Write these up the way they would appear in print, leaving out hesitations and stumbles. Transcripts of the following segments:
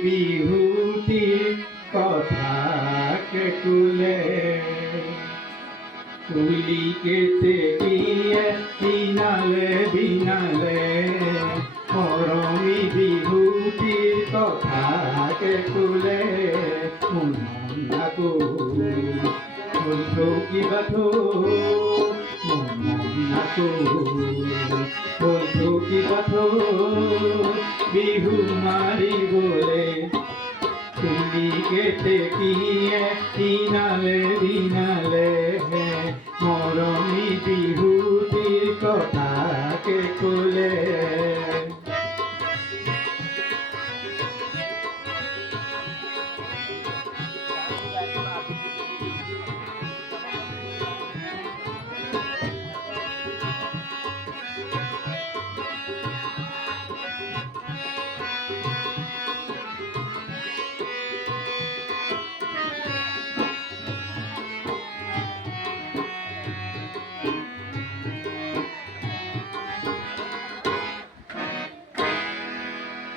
বিহুতিৰ কথাকে কুলে তুলি কেতেকীয়ে দিনালে দিনালে মৰমী বিহুতিৰ কথাকে কুলে মননাকো বন্ধু কিবাথো মননাকো বন্ধু কিবাথো বিহু মাৰিবলে তুলি কেতেকীয়ে দিনালে দিনালে মৰমী বিহুতিৰ কথাকে কুলে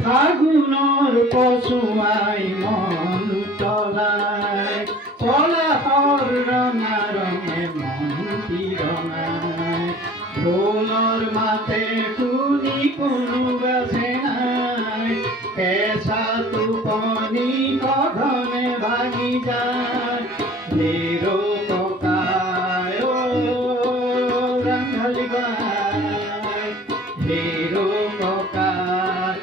ফাগুনৰ পছুৱাই মন উতলাই পলাশৰ ৰঙা ৰঙে মন ৰঙাই ঢোলৰ মাতে শুনি কোনো বাছে নাই কেঁচা টোপনি সঘনে ভাঙি যায় ঢেৰো ককাই ৰান্ধালি বাই ঢেৰো ককাই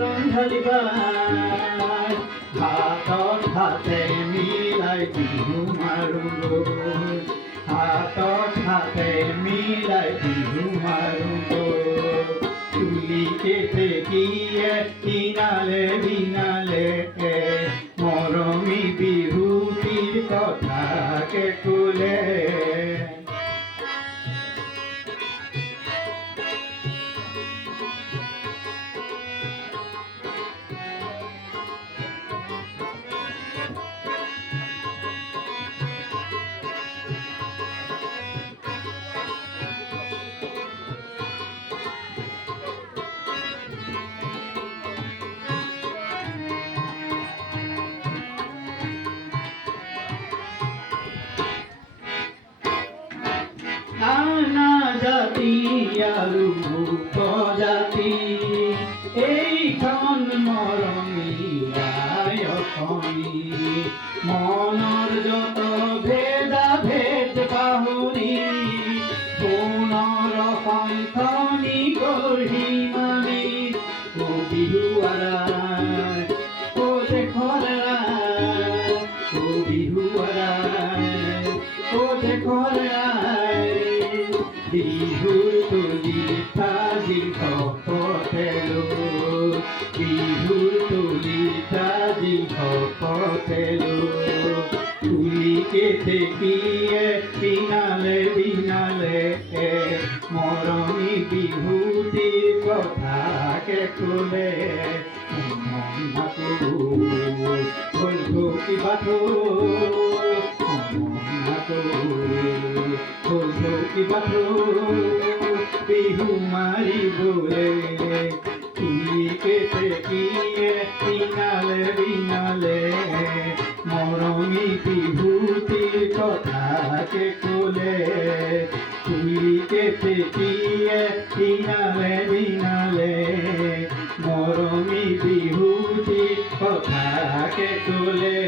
ৰন্ধালি বাই হাতত হাতে মিলাই বিহু মাৰোগৈ হাতত হাতে মিলাই বিহু মাৰোগৈ তুলি কেতেকীয়ে দিনালে দিনালে মৰমী বিহুতিৰ কথাকে কুলে নানা জাতি আৰু উপজাতি এইখন মৰমী আই অসমী মনৰ যত ভেদা ভেদ পাহৰি সোণৰ শংখনি গঢ়ি মানি ও বিহু আৰাই ও দেশৰ আই ও বিহু আৰাই ও দেশৰ আই বিহুৰ তুলিতা দীৰ্ঘ পথেলো বিহুৰ তুলিতা দীৰ্ঘ পথেলো তুলি কেতেকীয়ে দিনালে দিনালে মৰমী বিহুতিৰ কথাকে কুলে মননাকো বন্ধু কিবাথো মননাকো বন্ধু কিবাথো বিহু মাৰিবলে তুলি কেতেকীয়ে দিনালে দিনালে মৰমী বিহুতিৰ কথাকে কুলে তুলি কেতেকীয়ে দিনালে দিনালে মৰমী বিহুতিৰ কথাকে কুলে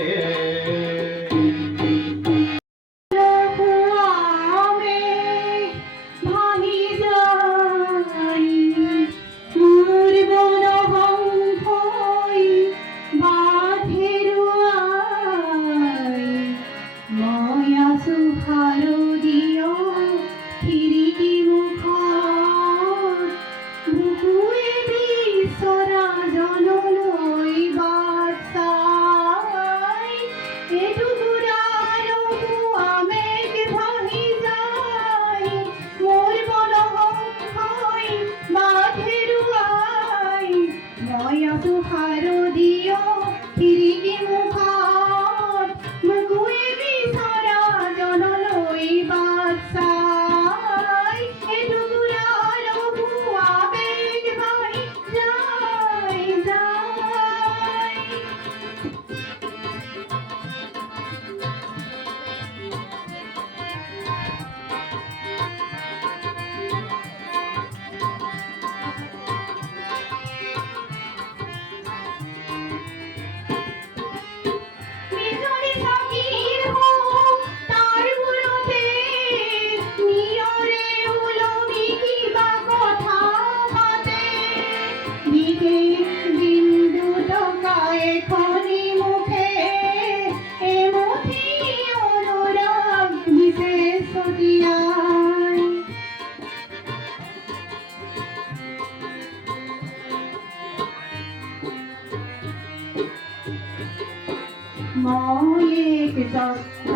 ময়েক সত্য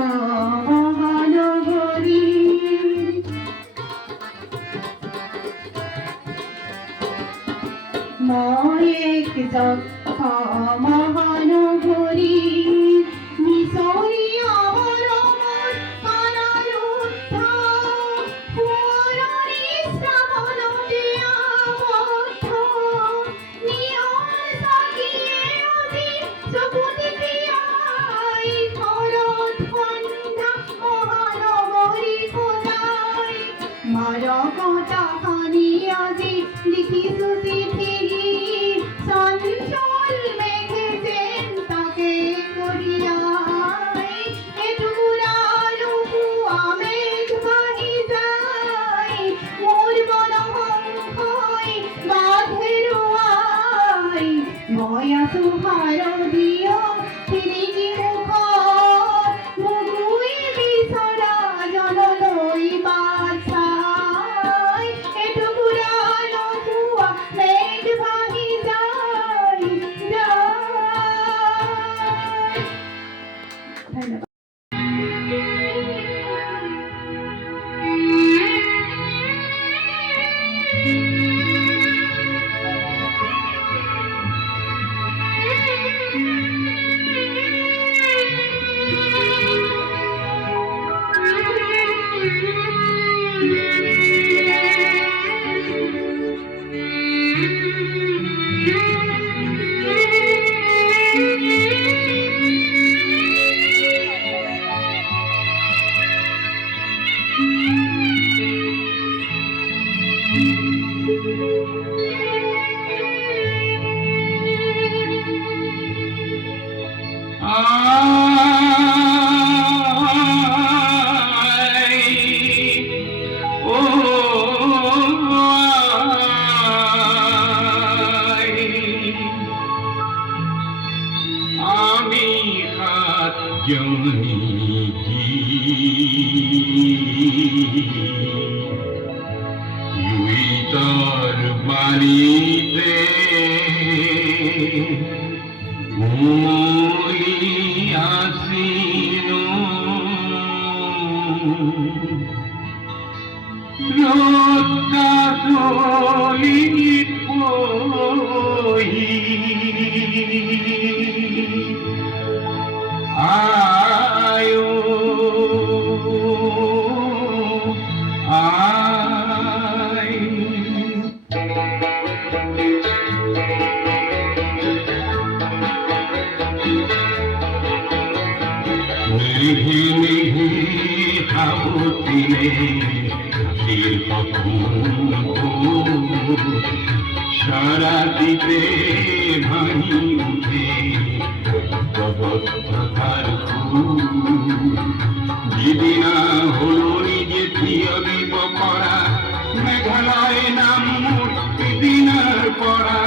মহানগরী ময়েক সত্য মহানগরী মিশরি অবলম্বন কানায় উদ্ধার পুরনি শ্রাবণ দেয়াবদ্ধ নিয়ম সাকিয়ে অধি সবুজ পিয়াই খরচ খন্দা মহানগরী খোদাই মারকটা খানি আজি লিখিছু চিঠি চঞ্চল মেঘেছেন তাকে করিয়াই এটুকুরা লুকুয়া মেঘ ভাহি যায় মোর বনহংসই বাঁধেরুয়াই ময়া সুহার দিও ফিরিকি মুখর মুগুই বিছরা জনলই বাছাই এটুকুরা লুকুয়া মেঘ ভাহি যায় ধন্যবাদ। আমি হাত জমি তার বাড়িতে আসিন রোদটা সলিত আয়ো আয় নিহি নিহি হাউতিলে সারা দিতে ভাঙি উঠে প্রবদ্ধতার দিদিনা হলো নিজে প্রিয় দিব করা মেঘালয় নাম মূর্তি দিনার পড়া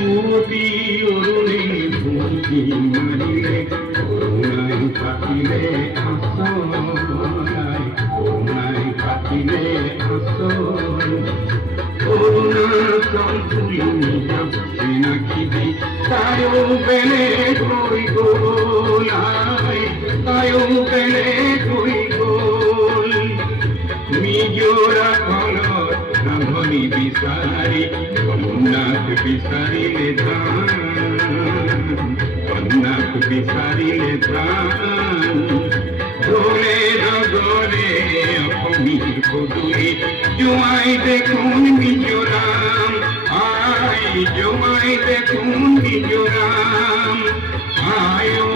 মোদি অরুণে ভূতি মারিলে করুণায় কাটিলে আশ্রয় করুণায় কাটিলে আশ্রয় করুণা চঞ্চুলি নাকি তায়ও বেলে কই গোলাই তায়ও বেলে কই গোল নিজরা কলর রাধনি বিচারি কন্যাক বিচারিলে কন্যাক বিচারিলে দোলে নগরে অসমীর পদুলি জুয়াই দেখুন মিজোরাম আই জুয়াই দেখুন মিজোরাম আয়ো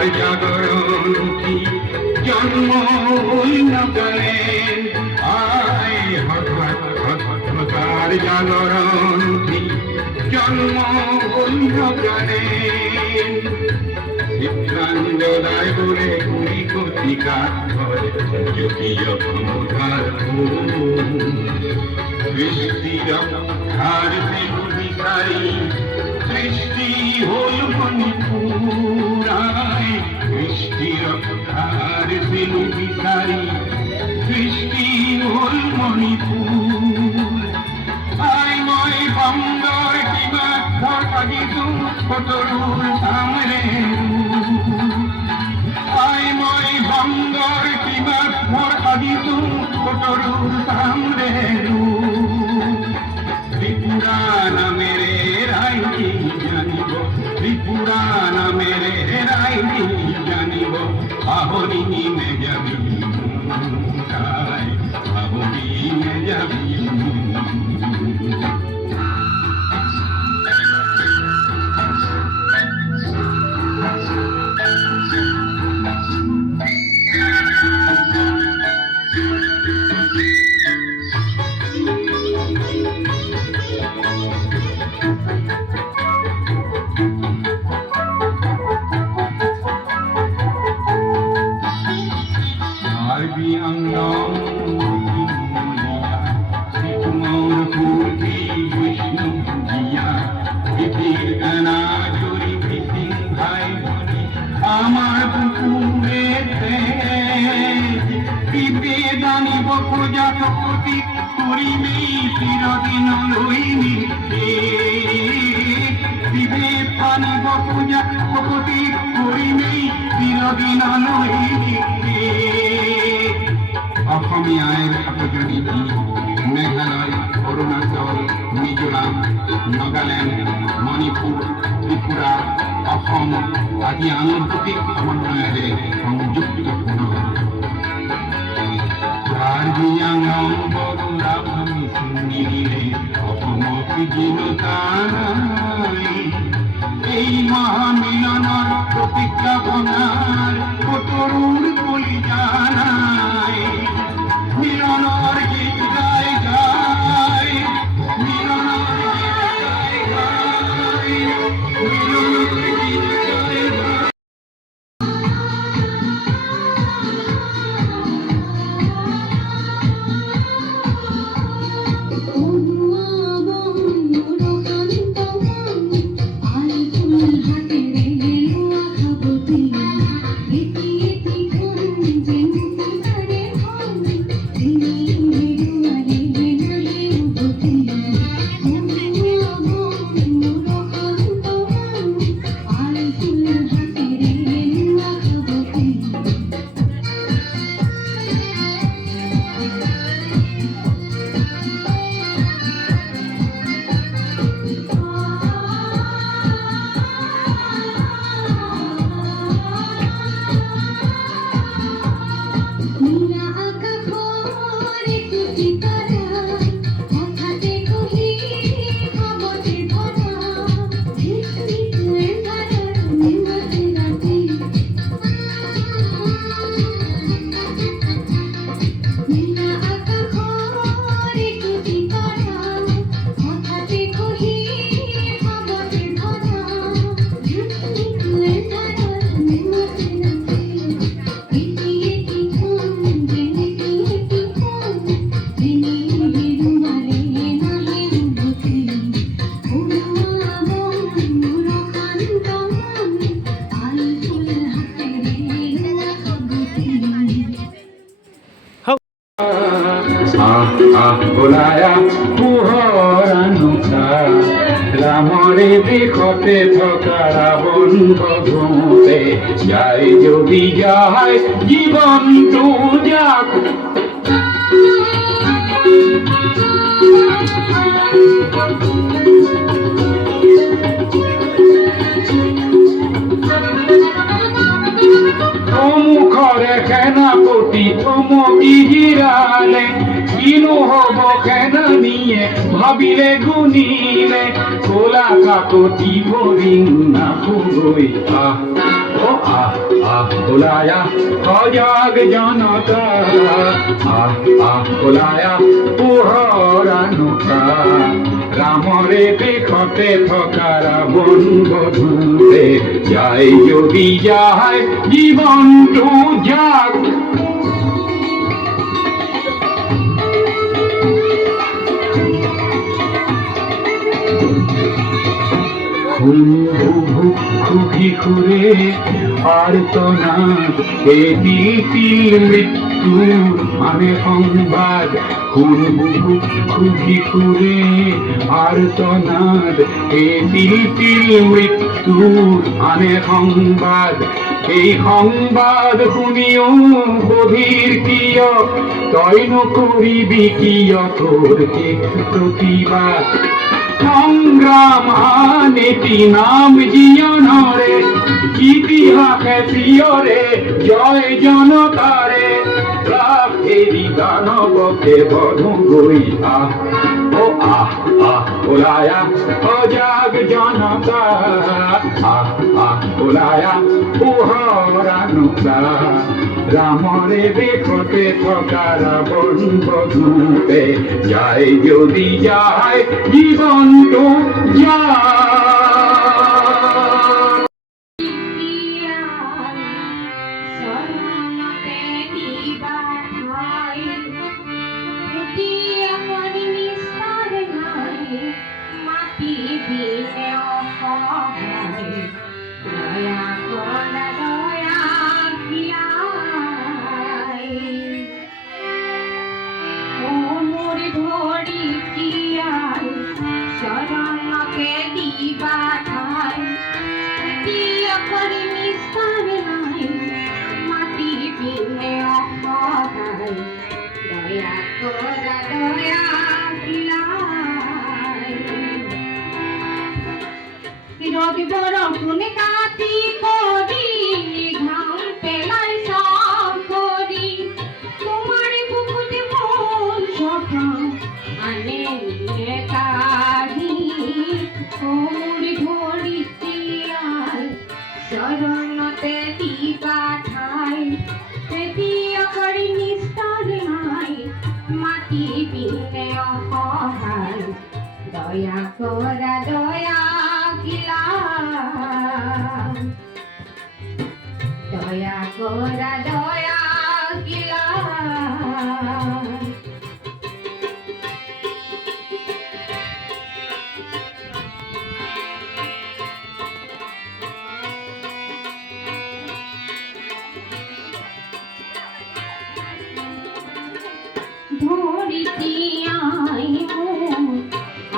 তার জাগরণ উঠি জন্ম হইল গেলেন আয় হঠাৎ তার জাগরণ উঠি জন্ম হইল গেলেন চিত্রাঙ্গদায় বলে কুড়ি কোটি কাঠর যদিও ক্ষমতার সৃষ্টির হার বিচারি সৃষ্টি হল মণিপুরায় সৃষ্টির হার বিচারি সৃষ্টি হল মণিপুর আই মই বন্দর কিবা ঘর কাটিছো কতরুর সামনে আই মই বন্দর কিবা ঘর কাটিছো কতরুর সামনে ত্রিপুরা নামের রাইটি জানিব ত্রিপুরা নামের রাইটি জানিব আহরি মে যাবি আহরি মে যাবি আমার পুকুরেতে পিপে জানিব প্রজাপতি করিবে চিরদিন লইনি পিপে পানিব প্রজাপতি করিবে চিরদিন লইনি অসমীয়াৰ সাতজনী মেঘালয় অৰুণাচল মিজোৰাম নাগালেণ্ড মণিপুৰ ত্ৰিপুৰা অসম আদি আনুষ্ঠানিক সমন্বয়েৰে সংযুক্ত পুনৰ কাৰ্বি আংলং বড়োৰা ভূমি চিঙিলে অসমক জিলতা নাই এই মহামিলনৰ প্ৰতীক্ষাপনাৰ কতৰুৰ কলিজা নাই মিলনৰ গীত গাই গাই মিলনৰ গীত গাই গাই মিলনৰ গীত গাই গাই ভোলায়া পোহৰানুঠা ৰামৰে দেশতে থকা ৰাৱণ ধুতে যায় যদি যায় জীৱনটো যাক মুখৰে সেনাপতি থমকি গিৰালে কিনো হব কেনা নিয়ে ভাবিলে গুণিলে কোলা কাকতি বৰিং নাপুৰৈ ও আহ আহ বুলায়া সজাগ জনতা আহ আহ বুলায়া পোহৰা নৌকা ৰামৰে দেশতে থকা ৰাৱণ বধূতে যায় যদি যায় জীৱনটো যাক খুখি খুরে আর্তনাদ এ দিতিল মৃত্যু মানে সংবাদ খুখি খুরে আর্তনাদ এ দিতিল মৃত্যু মানে সংবাদ এই সংবাদ শুনিও বধিৰ কিয় তই নকৰিবি কিয় তোৰ প্ৰতিবাদ সংগ্রাম আনেতি নাম জীবনরে ইতিহাসে চিয়রে জয় জনতারে রাখেরি দানবকে বধু গই আহ ও আহ আহ ওলায়া সজাগ জনতা আহ আহ ওলায়া পোহৰা নৌকা ৰামৰে দেশতে থকা ৰাৱণ বধূতে যায় যদি যায় জীবনটো যায় শরণতে দিবা ঠাই এটি আমার নিস্তার নাই মাটি দিলে অসহায় দয়া করা দয়া খিলাই ও মোর ধরি কিয়াই শরণকে দিবা ঠাই এটি আমার নিস্তার নাই মাটি দিলে অসহায় দয়া করা দয়া খিলাই রবি বরণ কাটি করি ঘাম পেলাই সব করি তোমার বুকুতে মন সকাম আনে নিয়ে কাহি ওর ধরি তিয়াই শরণতে দিবা ঠাই তৃতীয় করি নিস্তার নাই মাটি দিলে অসহায় দয়া করা দয়া দয়া করা দয়া গিলা ধরিতি আই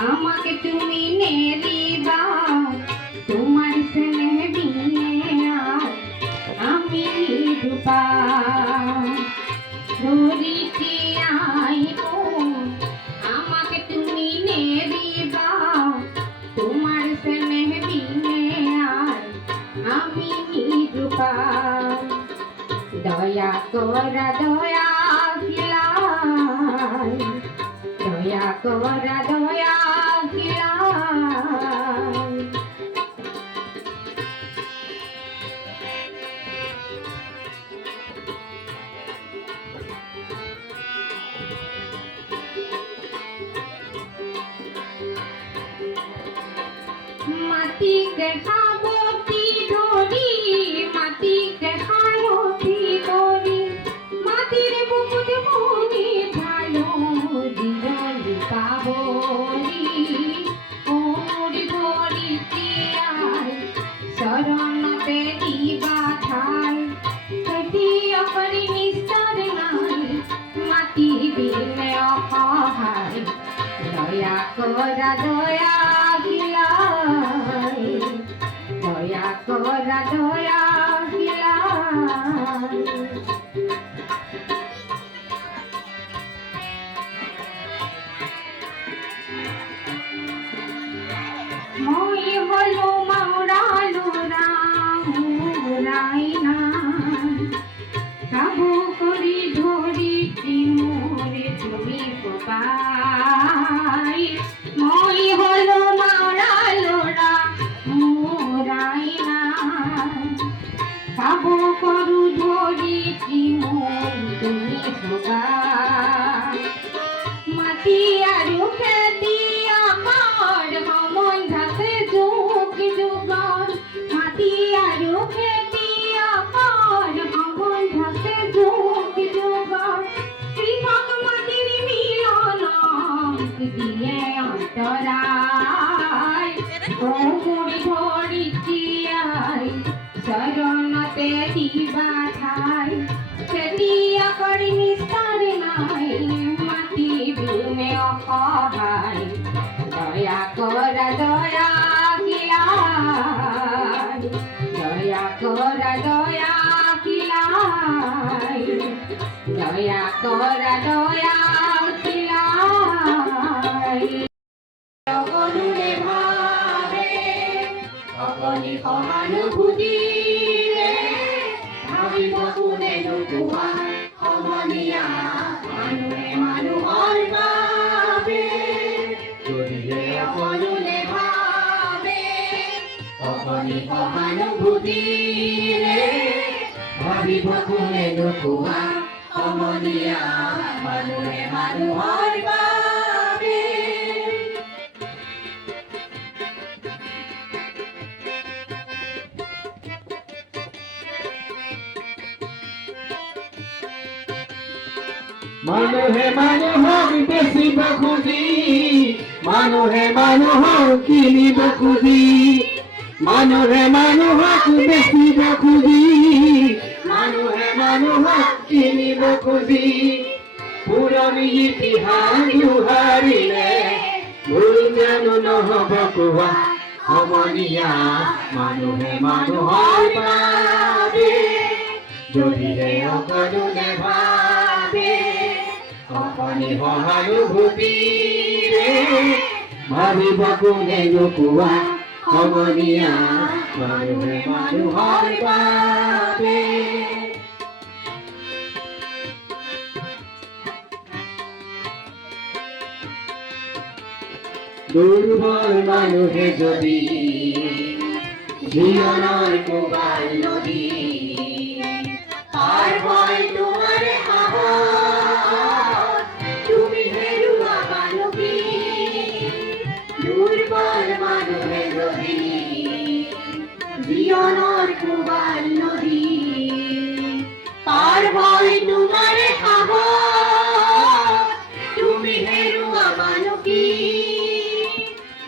আমাকে তুমি নে দিবা তোমার স্নেহ বিনে আমি রূপা ধরিতি আই আমাকে তুমি নে দিবা তোমার স্নেহ বিনে আমি রূপা দয়া করা দয়া খিলাই দয়া করা দয়া খিলাই মাটিকে খাবতি ধরি মাটিকে খায়তি করি মাটির বুকুতে মনি ভালো জীবন পাবনি ওর ধরি তিয়াই শরণতে দিবা ঠাই সেটি অপরি নিস্তার নাই মাটি দিলে অসহায় দয়া করা দয়া গিলাই দয়া করা দয়া গিলাই মই হলো মাওরালো রাইনা কাবু করি ধরি মোরে তুমি পাই মই হলো মাওরালো রাইনা মাটি আৰু খেতি আমাৰ সম্বন্ধতে যুগ যুগৰ মাটি আৰু খেতি আমাৰ সম্বন্ধতে যুগ যুগৰ কৃষক মাটিৰ মিলন দিয়ে অন্তৰাই কুকুৰি ধৰি জীয়াই চৰণতে দিবা ঠাই খেতিয়কৰ নিস্তাৰ নাই মাটি বিনে অসহায় দয়া কৰা দয়া কিলাই দয়া কৰা দয়া কিলাই দয়া কৰা দয়া কিলাই সকলোৰে ভাৱে অগণি সহানুভূতিৰে ভাবিব কোনেনো তোমাৰ সমনীয়া মানুহে মানুহৰ বাবে যদিহে সকলোৰে ভাৱে অগণি সহানুভূতিৰে ভাবিব কোনেনো তোমাৰ সমনীয়া মানুহে মানুহৰ বাবে মানুহে মানুহক বেচিব খুজি মানুহে মানুহক কিনিব খুজি মানুহে মানুহক বেচিব খুজি মানুহে মানুহক কিনিব খুজি পুৰণি ইতিহাস দোহাৰিলে ভুল জানো নহ'ব কোৱা সমনীয়া মানুহে মানুহৰ বাবে যদিহে সকলোৰে ভাৱে অকণি সহানুভূতিৰে ভাবিব কোনেনো কোৱা সমনীয়া মানুহে মানুহৰ বাবে দুৰ্বল মানুহে যদি জীৱনৰ কোবাল নদী পাৰ হয় তোমাৰ সাহস তুমি হেৰুৱা মানুহে দুৰ্বল মানুহে যদি জীৱনৰ কোবাল নদী পাৰ হয় তোমাৰ সাহস তুমি হেৰুৱা মানুহে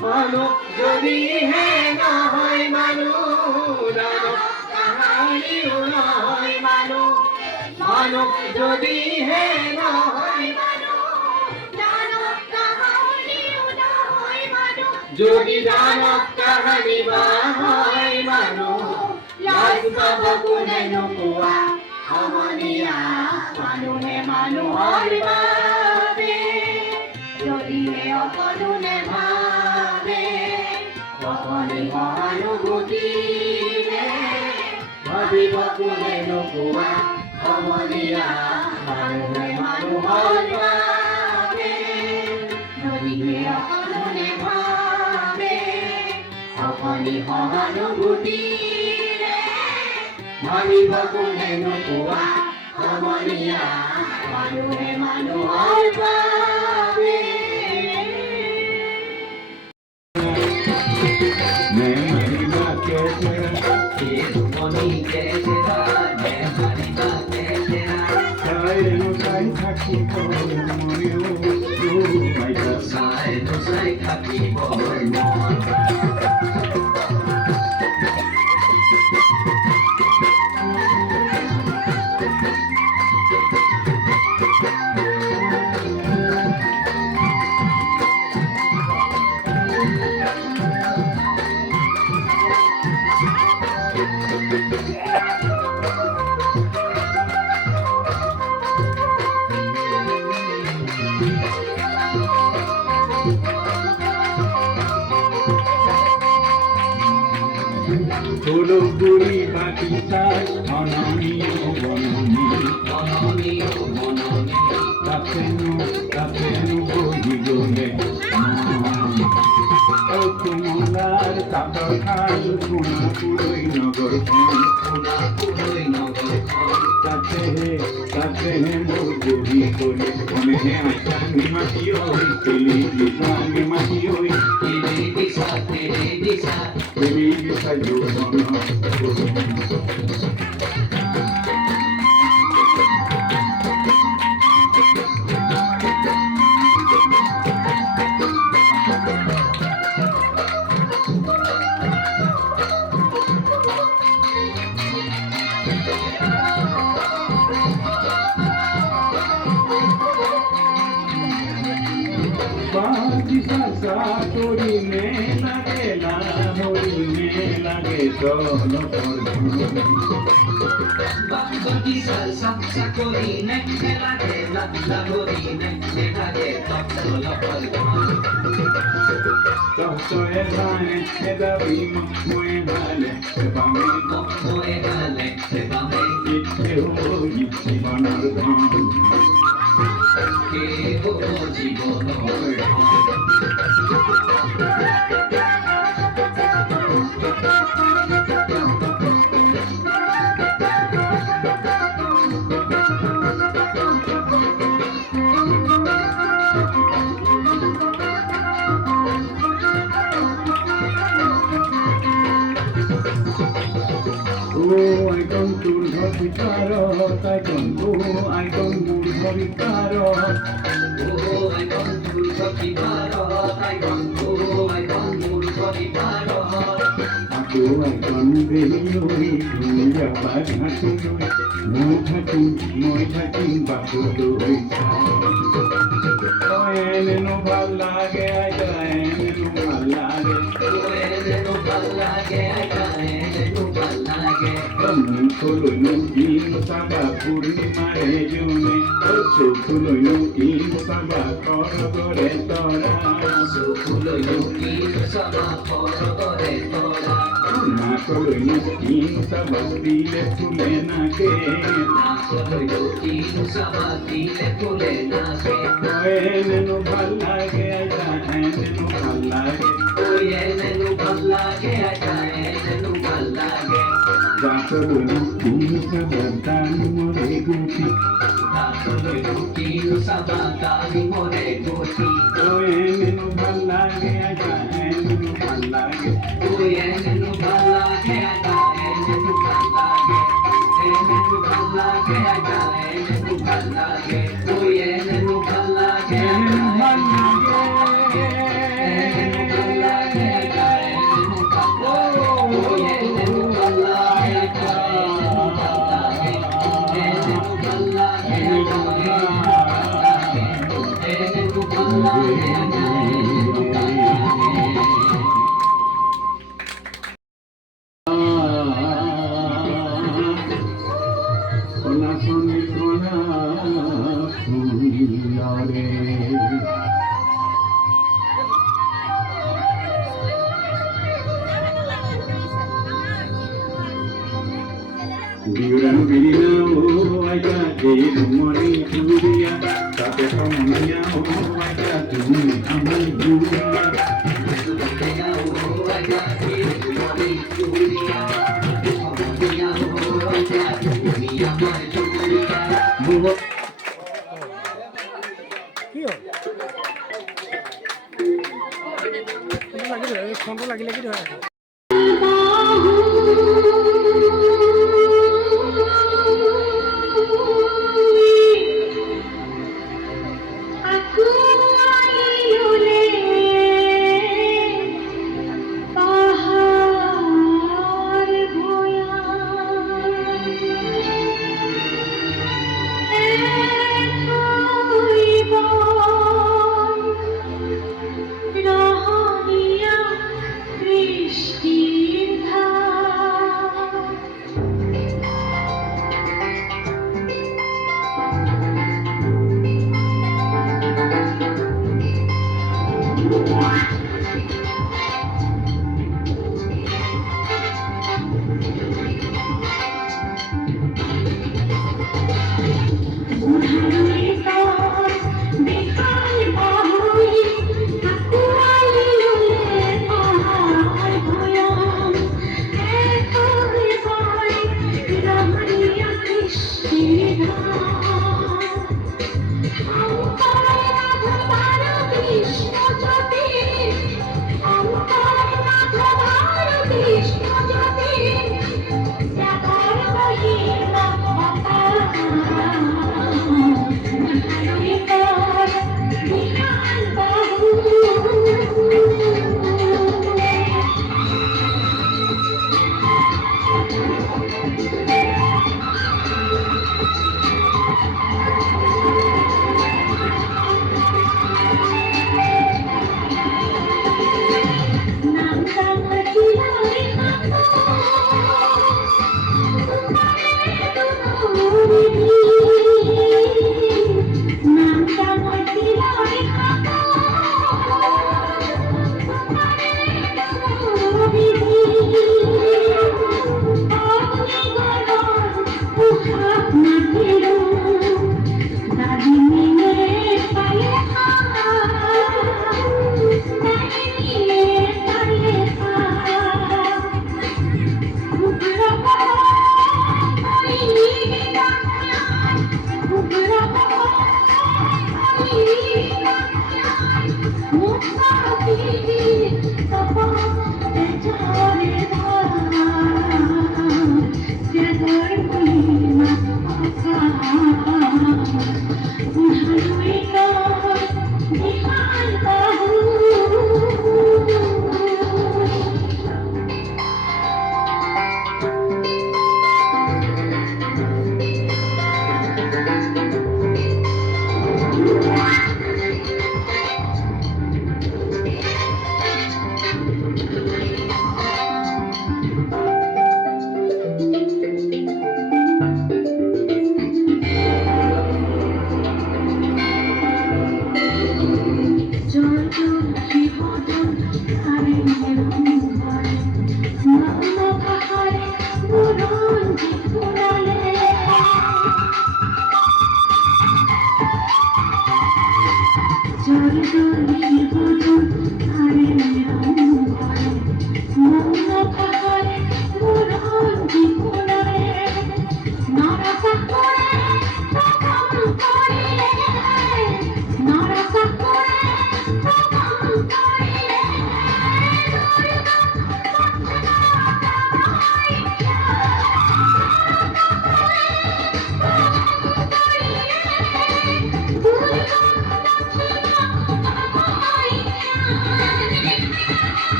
মানুহ যদিহে নহয় মানুহ দানৱ কাহানিও নহয় মানুহ মানুহ যদিহে নহয় মানুহ দানৱ কাহানিও নহয় মানুহ যদি দানৱ কাহানি বা হয় মানুহ লাজ পাব কোনেনো কোৱা সমনীয়া মানুহে মানুহৰ বাবে যদিহে অকণোনে ভাৱে অকণি সহানুভূতিৰে ভাবিব কোনেনো কোৱা সমনীয়া মানুহে মানুহৰ বাবে যদিহে অকণোনে ভাৱে অকণি সহানুভূতিৰে ভাবিব কোনেনো কোৱা সমনীয়া মানুহে মানুহৰ বাবে मैं मरीबा कैसे ये मनी कैसे मैं मरीबा कैसे साए नो साई खाकी बोल मोयो तू माइका साए नो साई खाकी बोल ফুলগুৰি বাগিচাৰ অননীয় বননি তাতেনো বহি গ'লে কুমলাৰ তাঁতৰ খাল সোণাপুৰৈ নগৰখন তাতেহে মোৰ বহি গ'লে Ni masiyoy, pilipisa ni masiyoy, Televisa, televisa, pilipisa yosono. बाजी सासा करिने लागेला हरिने लागे चलो Bangoti salsa, sacorine, nella tela, lavorine, nella tela, solo polvone. Todo es vane, es abimo, muy vale, se va a mí, Muegale, se va a y te voy, y van a dar. che oggi voglio. Oh, I come to Bhavitaro, I come to, I come to Bhavitaro. Oh, I want to be paro, I want to be paro. Aku akan beri dunia banyak tujuh, moi thati baku doi. Oh, ene no balage, ene no balage. No ballage, no ballage. Kamu koloi no ino saba purnima rejune, ocho koloi no ino saba koro gore tora. Su culo yuki, sama poro gore tora. Na koloi no ino saba stile fulena ke. Na solo yuki, sama tile pule na ke. Ene no balage, ene no balage. Oy, ene no ballage, ene no ballage. Dakolo no ino saba tani more guti. Na solo yuki, sama tali more goti. Ene no balage, ene no balage. Oy, ene no ballage, ene no ballage. Ene no ballage, ene no ballage. Oy, ene no ballage, Ene no balage. Corazón Viuran virina o aja de moni turia tape kamunya o aja tu amai duria buho ফোনটো লাগিলে কি ধৰে Thank you.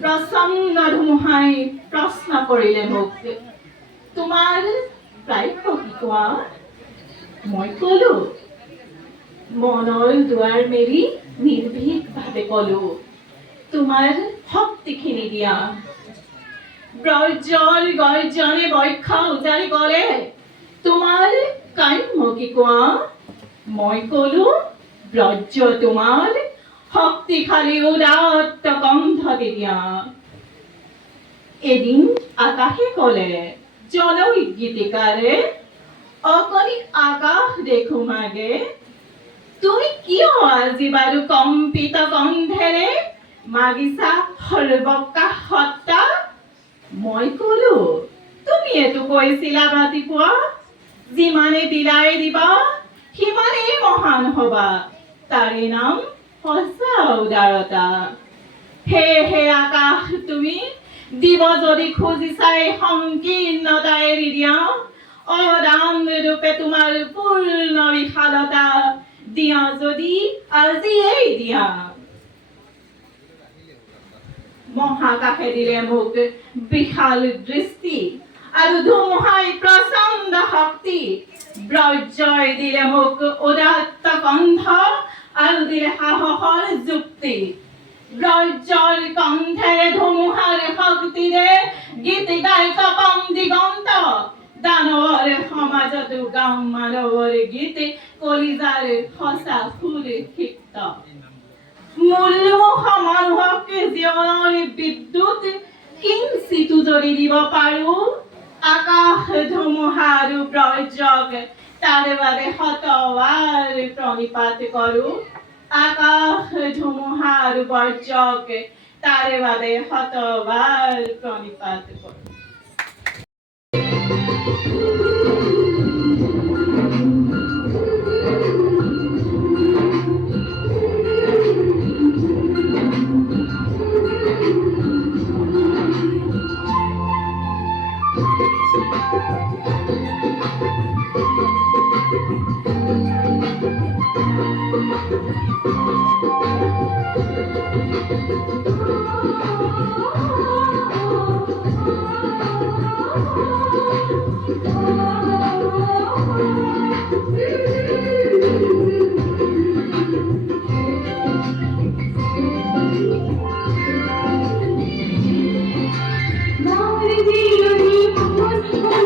প্ৰচণ্ড ধুমুহাই প্ৰশ্ন কৰিলে মোক, তোমাৰ প্ৰাপ্য কি কোৱা? মই কলো, মনৰ দুৱাৰ মেলি নিৰ্ভীকভাৱে কলো, তোমাৰ শক্তিখিনি দিয়া। ব্ৰজৰ গৰ্জনে বক্ষ উজাৰি গলে, তোমাৰ কাম্য কি কোৱা? মই কলো, ব্ৰজ তোমাৰ শক্তিশালী উদাত্ত কণ্ঠকে দিয়া। এদিন আকাশে কলে, জনৈক গীতিকাৰে, অকণি আকাশ দেখো মাগে, তুমি কিয় আজি বাৰু কম্পিত কণ্ঠেৰে মাগিছা সৰ্বকাশ সত্তা? মই কলো, তুমিয়েতো কৈছিলা ৰাতিপুৱা, যিমানে বিলাই দিবা সিমানেই মহান হবা, তাৰে নাম সঁচা উদাৰতা। সেয়েহে আকাশ তুমি দিব যদি খুজি চাই সংকীৰ্ণতা এৰি দিয়া অৰাম ৰূপে তোমাৰ পূৰ্ণ বিশালতা দিয়া যদি আজিয়েই দিয়া মহাকাশে দিলে মোক বিশাল দৃষ্টি আৰু ধুমুহাই প্ৰচণ্ড শক্তি ব্ৰজয় দিলে মোক উদাত্ত কণ্ঠ আৰু দিলে সাহসৰ যুক্তি ব্ৰজৰ কণ্ঠেৰে ধুমুহাৰ শক্তিৰে গীত গাই কপাম দিগন্ত দানৱৰ সমাজতো গাম মানৱৰ গীত কলিজাৰ সঁচা সুৰ সিক্ত মূল্যমুখ মানুহক জীৱনৰ বিদ্যুৎ কিঞ্চিতো যদি দিব পাৰো আকাশ ধুমুহা আৰু ব্ৰজক তাৰ বাবে শতবাৰ প্ৰণিপাত কৰো আকাশ ধুমুহা আৰু ব্ৰজক তাৰ বাবে শতবাৰ প্ৰণিপাত কৰো Mari,